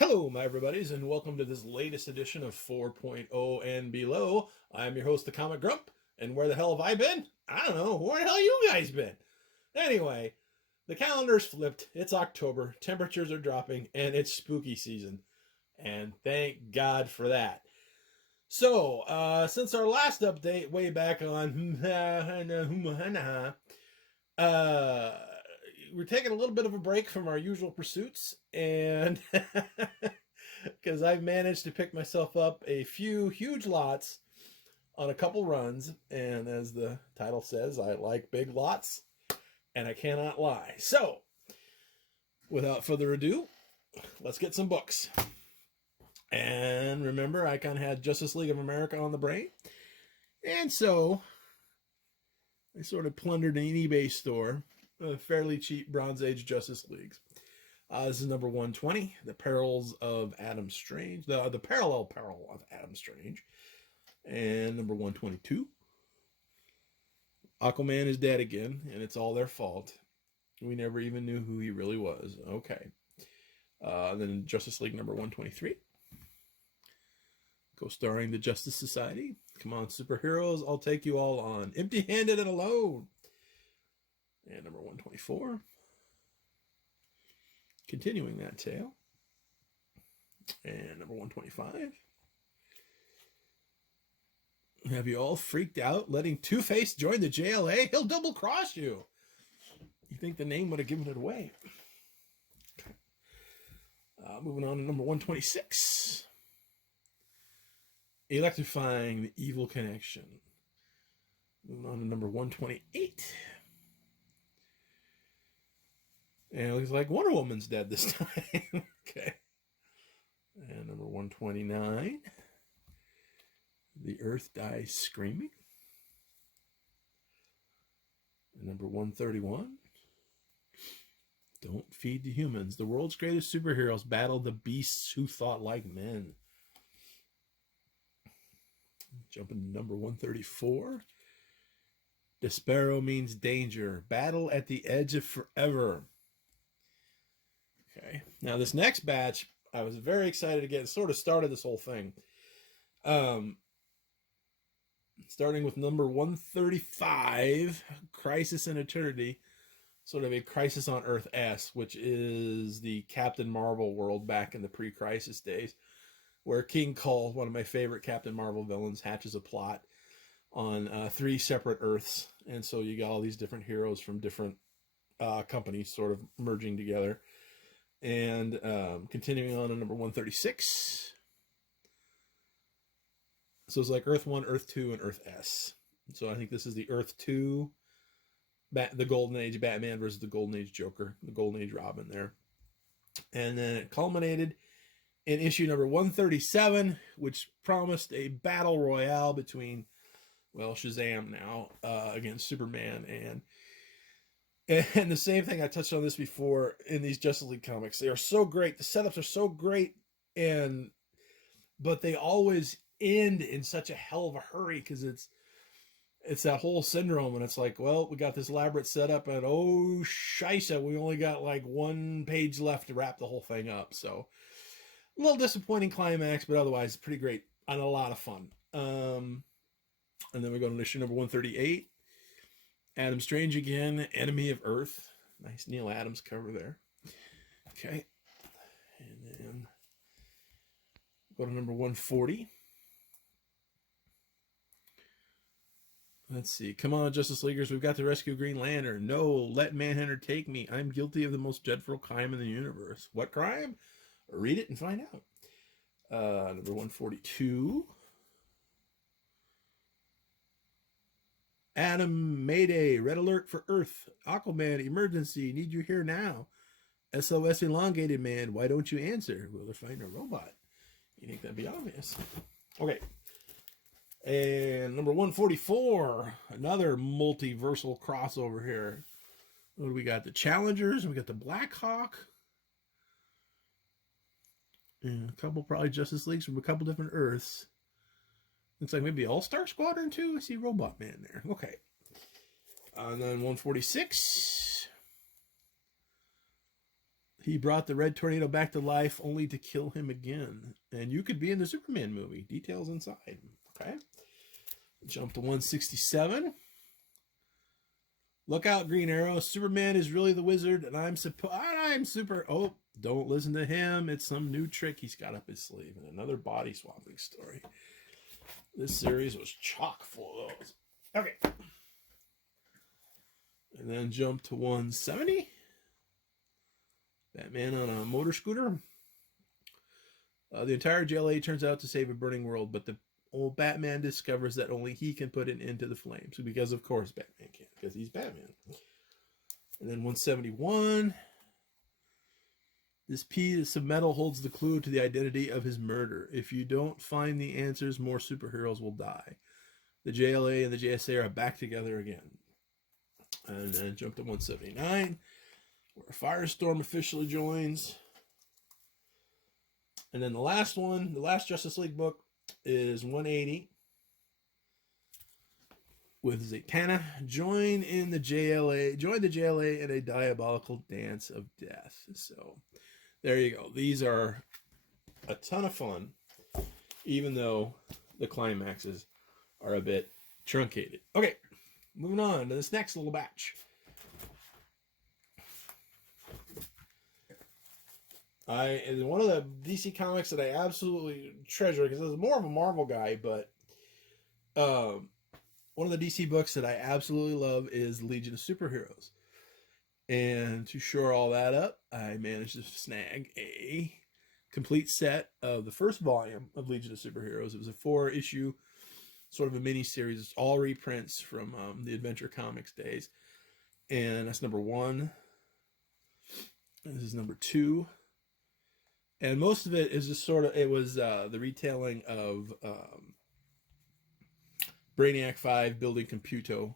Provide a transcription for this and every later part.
Hello, my everybody's, and welcome to this latest edition of 4.0 and Below. I'm your host, the Comic Grump, and where the hell have I been? I don't know. Where the hell you guys been? Anyway, the calendar's flipped. It's October, temperatures are dropping, and it's spooky season. And thank God for that. So, since our last update way back on we're taking a little bit of a break from our usual pursuits, and because I've managed to pick myself up a few huge lots on a couple runs, and as the title says, I like big lots, and I cannot lie. So, without further ado, let's get some books. And remember, I kind of had Justice League of America on the brain, and so I sort of plundered an eBay store fairly cheap Bronze Age Justice Leagues. This is number 120, The Perils of Adam Strange, the Parallel Peril of Adam Strange. And number 122, Aquaman is dead again, and it's all their fault. We never even knew who he really was. Okay. Then Justice League number 123, co-starring the Justice Society. Come on, superheroes, I'll take you all on. Empty-handed and alone. And number 124, continuing that tale. And number 125, have you all freaked out letting Two-Face join the JLA? He'll double-cross you. You think the name would have given it away. Okay. Moving on to number 126, electrifying the evil connection. Moving on to number 128. And it looks like Wonder Woman's dead this time. Okay. And number 129. The Earth Dies Screaming. And number 131. Don't Feed the Humans. The world's greatest superheroes battle the beasts who thought like men. Jumping to number 134. Despero Means Danger. Battle at the Edge of Forever. Okay. Now this next batch, I was very excited to get. It sort of started this whole thing. Starting with number 135, Crisis in Eternity, sort of a Crisis on Earth S, which is the Captain Marvel world back in the pre-Crisis days, where King Kull, one of my favorite Captain Marvel villains, hatches a plot on 3 separate Earths, and so you got all these different heroes from different companies sort of merging together. And continuing on to number 136. So it's like Earth 1, Earth 2, and Earth S. So I think this is the Earth 2, the Golden Age Batman versus the Golden Age Joker, the Golden Age Robin there. And then it culminated in issue number 137, which promised a battle royale between, well, Shazam now against Superman and the same thing, I touched on this before in these Justice League comics. They are so great. The setups are so great, but they always end in such a hell of a hurry because it's that whole syndrome, and it's like, well, we got this elaborate setup, and oh, scheisse, we only got like 1 page left to wrap the whole thing up. So a little disappointing climax, but otherwise pretty great and a lot of fun. And then we go to issue number 138. Adam Strange again, Enemy of Earth. Nice Neil Adams cover there. Okay. And then go to number 140. Let's see. Come on, Justice Leaguers. We've got to rescue Green Lantern. No, let Manhunter take me. I'm guilty of the most dreadful crime in the universe. What crime? Read it and find out. Number 142. Adam, Mayday, Red Alert for Earth. Aquaman, emergency. Need you here now. SOS elongated man. Why don't you answer? Will they find a robot? You think that'd be obvious? Okay. And number 144, another multiversal crossover here. What do we got? The Challengers, and we got the Black Hawk. And a couple probably Justice Leagues from a couple different Earths. Looks like maybe All-Star Squadron too. I see Robot Man there. Okay. And then 146. He brought the Red Tornado back to life only to kill him again. And you could be in the Superman movie. Details inside. Okay. Jump to 167. Look out, Green Arrow. Superman is really the wizard, and I'm super. Oh, don't listen to him. It's some new trick he's got up his sleeve. And another body swapping story. This series was chock full of those. Okay. And then jump to 170. Batman on a motor scooter. The entire JLA turns out to save a burning world, but the old Batman discovers that only he can put an end to the flames. Because, of course, Batman can't, because he's Batman. And then 171. This piece of metal holds the clue to the identity of his murder. If you don't find the answers, more superheroes will die. The JLA and the JSA are back together again. And then jump to 179, where Firestorm officially joins. And then the last one, the last Justice League book, is 180 with Zatanna. Join the JLA in a diabolical dance of death. So there you go. These are a ton of fun, even though the climaxes are a bit truncated. Okay, moving on to this next little batch. One of the DC comics that I absolutely treasure, because I was more of a Marvel guy, but one of the DC books that I absolutely love is Legion of Superheroes. And to shore all that up, I managed to snag a complete set of the first volume of Legion of Superheroes. It was a 4-issue, sort of a mini-series, all reprints from the Adventure Comics days. And that's number 1. This is number 2. And most of it is just sort of, it was the retelling of Brainiac 5 building Computo,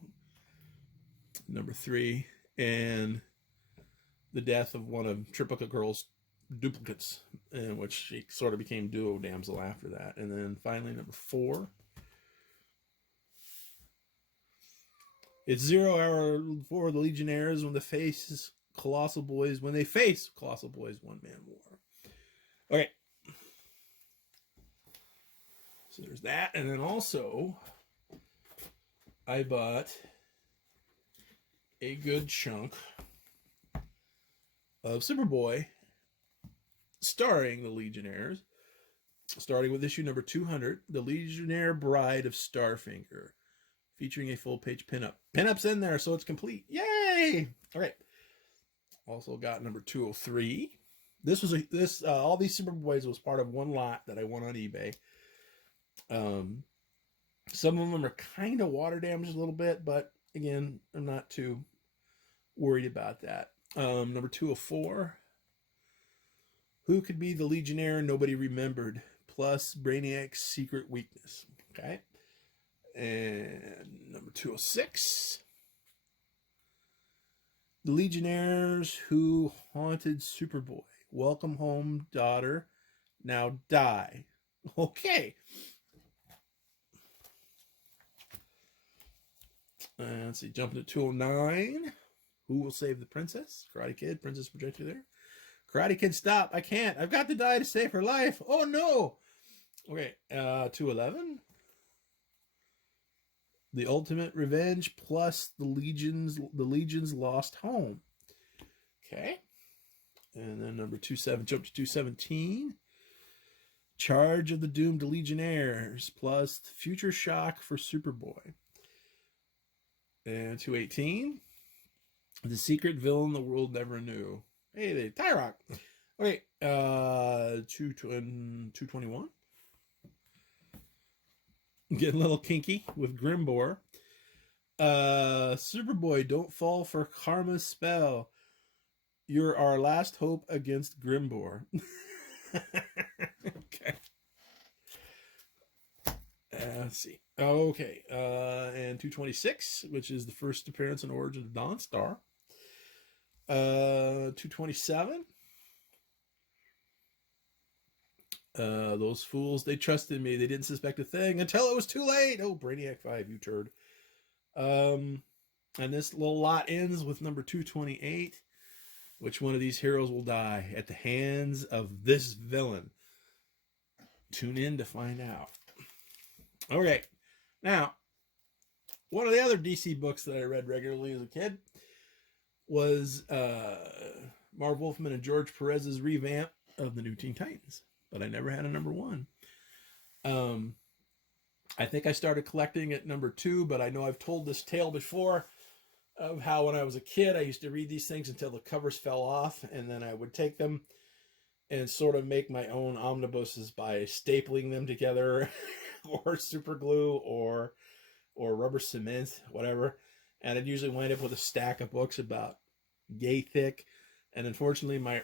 number 3, and the death of one of Triplicate Girl's duplicates, in which she sort of became Duo Damsel after that. And then finally, number 4. It's 0 hour for the Legionnaires when they face Colossal Boys one-man war. Okay. So there's that. And then also, I bought a good chunk of Superboy starring the Legionnaires, starting with issue number 200, The Legionnaire Bride of Starfinger, featuring a full-page pinup. Pinup's in there, so it's complete. Yay! All right. Also got number 203. All these Superboys was part of one lot that I won on eBay. Some of them are kind of water damaged a little bit, but again, I'm not too worried about that. Number 204. Who could be the Legionnaire nobody remembered? Plus Brainiac's secret weakness. Okay. And number 206. The Legionnaires who haunted Superboy. Welcome home, daughter. Now die. Okay. Let's see. Jumping to 209. Who will save the princess? Karate Kid. Princess projector there. Karate Kid, stop. I can't. I've got to die to save her life. Oh, no. Okay. 211. The Ultimate Revenge plus the Legion's Lost Home. Okay. And then number 27, jump to 217. Charge of the Doomed Legionnaires plus Future Shock for Superboy. And 218. The secret villain the world never knew. Hey, they Tie Rock. Okay, 221. Getting a little kinky with Grimbor. Superboy, don't fall for Karma's spell. You're our last hope against Grimbor. Okay. Let's see. Okay. And 226, which is the first appearance and origin of Dawnstar. 227. Those fools, they trusted me. They didn't suspect a thing until it was too late. Oh, Brainiac 5, you turd. And this little lot ends with number 228. Which one of these heroes will die at the hands of this villain? Tune in to find out. Okay. Now, one of the other DC books that I read regularly as a kid was Marv Wolfman and George Perez's revamp of the New Teen Titans. But I never had a number 1. I think I started collecting at number 2, but I know I've told this tale before of how when I was a kid, I used to read these things until the covers fell off, and then I would take them and sort of make my own omnibuses by stapling them together or super glue or rubber cement, whatever. And I'd usually wind up with a stack of books about yay thick. And unfortunately, my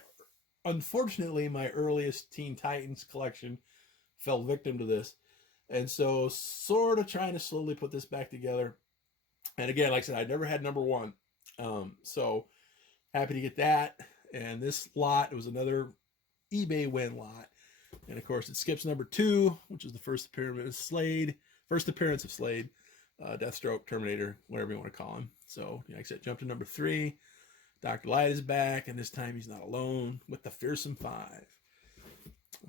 earliest Teen Titans collection fell victim to this. And so sort of trying to slowly put this back together. And again, like I said, I never had number 1. So happy to get that. And this lot, it was another eBay win lot. And of course, it skips number 2, which is the first appearance of Slade. Deathstroke, Terminator, whatever you want to call him. So, like I said, jump to number 3. Dr. Light is back, and this time he's not alone with the Fearsome 5.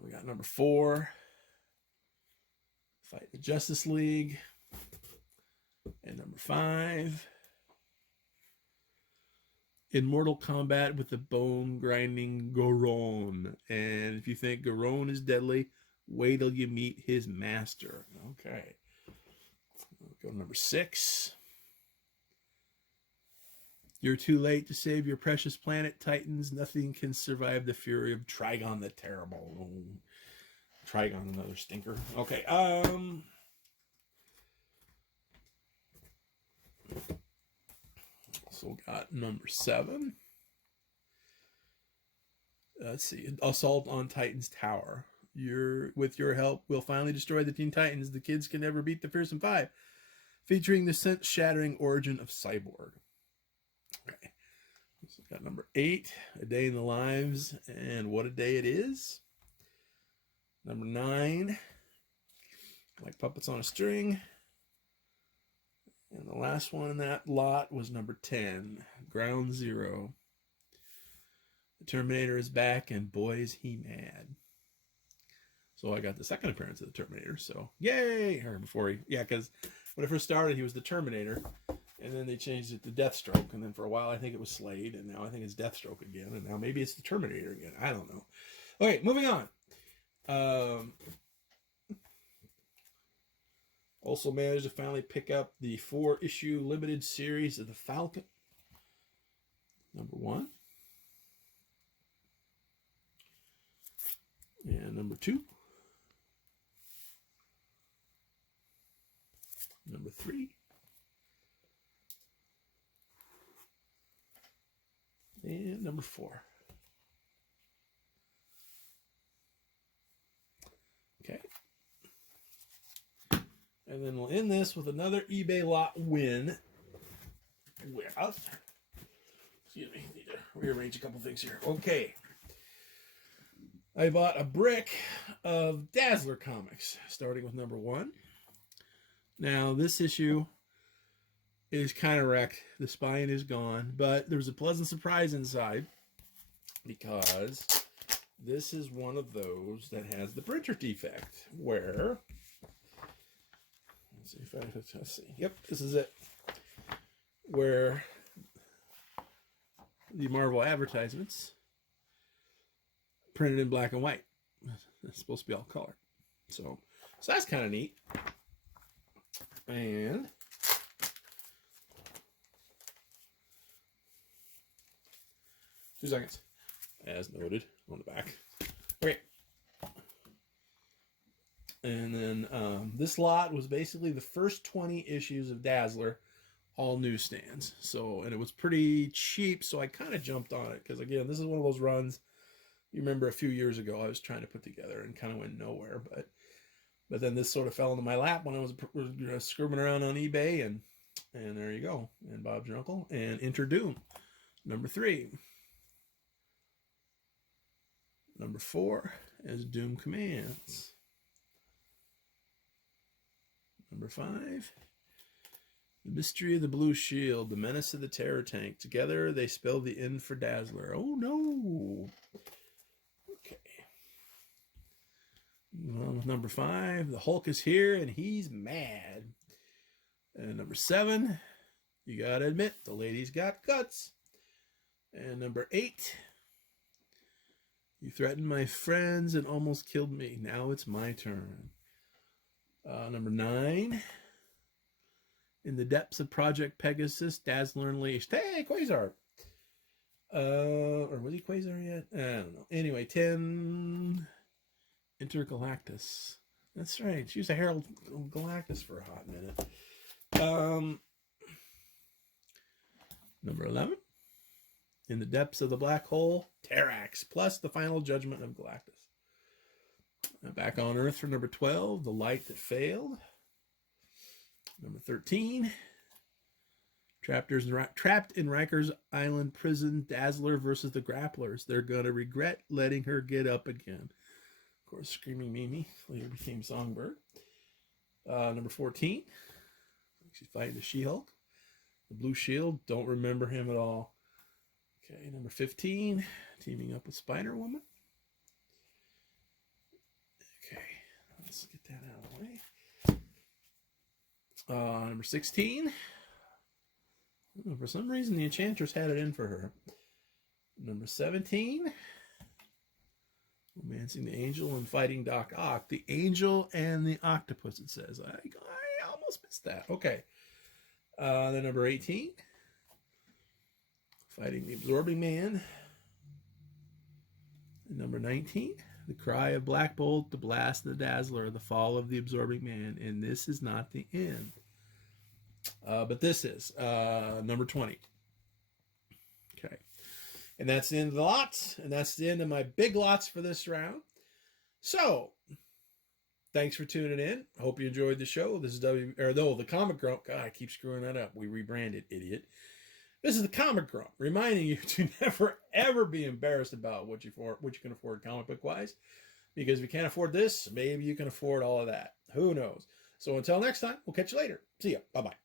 We got number 4. Fight the Justice League. And number 5. In Mortal Kombat with the bone-grinding Goron. And if you think Goron is deadly, wait till you meet his master. Okay. We'll go to number 6. You're too late to save your precious planet, Titans. Nothing can survive the fury of Trigon the Terrible. Oh, Trigon, another stinker. Okay, so got number 7. Let's see. Assault on Titan's Tower. With your help, we'll finally destroy the Teen Titans. The kids can never beat the Fearsome 5. Featuring the sense-shattering origin of Cyborg. Okay. So got number 8. A Day in the Lives. And What a Day It Is. Number 9. Like Puppets on a String. And the last one in that lot was number 10, Ground Zero. The Terminator is back, and boy, is he mad. So I got the second appearance of the Terminator, so yay! Or before because when it first started, he was the Terminator, and then they changed it to Deathstroke, and then for a while, I think it was Slade, and now I think it's Deathstroke again, and now maybe it's the Terminator again. I don't know. Okay, moving on. Also managed to finally pick up the 4-issue limited series of the Falcon. Number 1. And number 2. Number 3. And number 4. Okay. And then we'll end this with another eBay lot win. Excuse me, need to rearrange a couple things here. Okay. I bought a brick of Dazzler comics, starting with number 1. Now, this issue is kind of wrecked. The spine is gone, but there's a pleasant surprise inside because this is one of those that has the printer defect where... Let's see. Yep, this is it. Where the Marvel advertisements printed in black and white. It's supposed to be all color. So that's kind of neat. And 2 seconds. As noted on the back. Okay. And then this lot was basically the first 20 issues of Dazzler, all newsstands. So, and it was pretty cheap, so I kind of jumped on it. Because, again, this is one of those runs, you remember a few years ago I was trying to put together and kind of went nowhere. But then this sort of fell into my lap when I was screwing around on eBay, and there you go. And Bob's Your Uncle. And Enter Doom, number 3. Number 4 is Doom Commands. Number 5, The Mystery of the Blue Shield, The Menace of the Terror Tank. Together they spell the end for Dazzler. Oh no. Okay. Well, number 5, The Hulk is here and he's mad. And number 7, you gotta admit, the lady's got guts. And number 8, You threatened my friends and almost killed me. Now it's my turn. Number 9, In the Depths of Project Pegasus, Dazzler Unleashed. Hey, Quasar! Or was he Quasar yet? I don't know. Anyway, 10, Intergalactus. That's right. She used to herald Galactus for a hot minute. Number 11, In the Depths of the Black Hole, Terrax, plus the Final Judgment of Galactus. Back on Earth for number 12, The Light That Failed. Number 13, Trapped in Riker's Island Prison, Dazzler versus the Grapplers. They're going to regret letting her get up again. Of course, Screaming Mimi later became Songbird. Number 14, she's fighting the She-Hulk. The Blue Shield, don't remember him at all. Okay, number 15, teaming up with Spider-Woman. Okay, let's get that out of the way. Number 16, for some reason the Enchantress had it in for her. Number 17, Romancing the Angel and Fighting Doc Ock. The Angel and the Octopus, it says. I almost missed that. Okay. Then number 18, Fighting the Absorbing Man. And number 19, The Cry of Black Bolt, The Blast of the Dazzler, The Fall of the Absorbing Man. And this is not the end. But this is number 20. Okay. And that's the end of the lots. And that's the end of my big lots for this round. So, thanks for tuning in. I hope you enjoyed the show. This is the Comic Grump. God, I keep screwing that up. We rebranded, idiot. This is the Comic Grump, reminding you to never, ever be embarrassed about what you can afford comic book wise. Because if you can't afford this, maybe you can afford all of that. Who knows? So until next time, we'll catch you later. See ya. Bye-bye.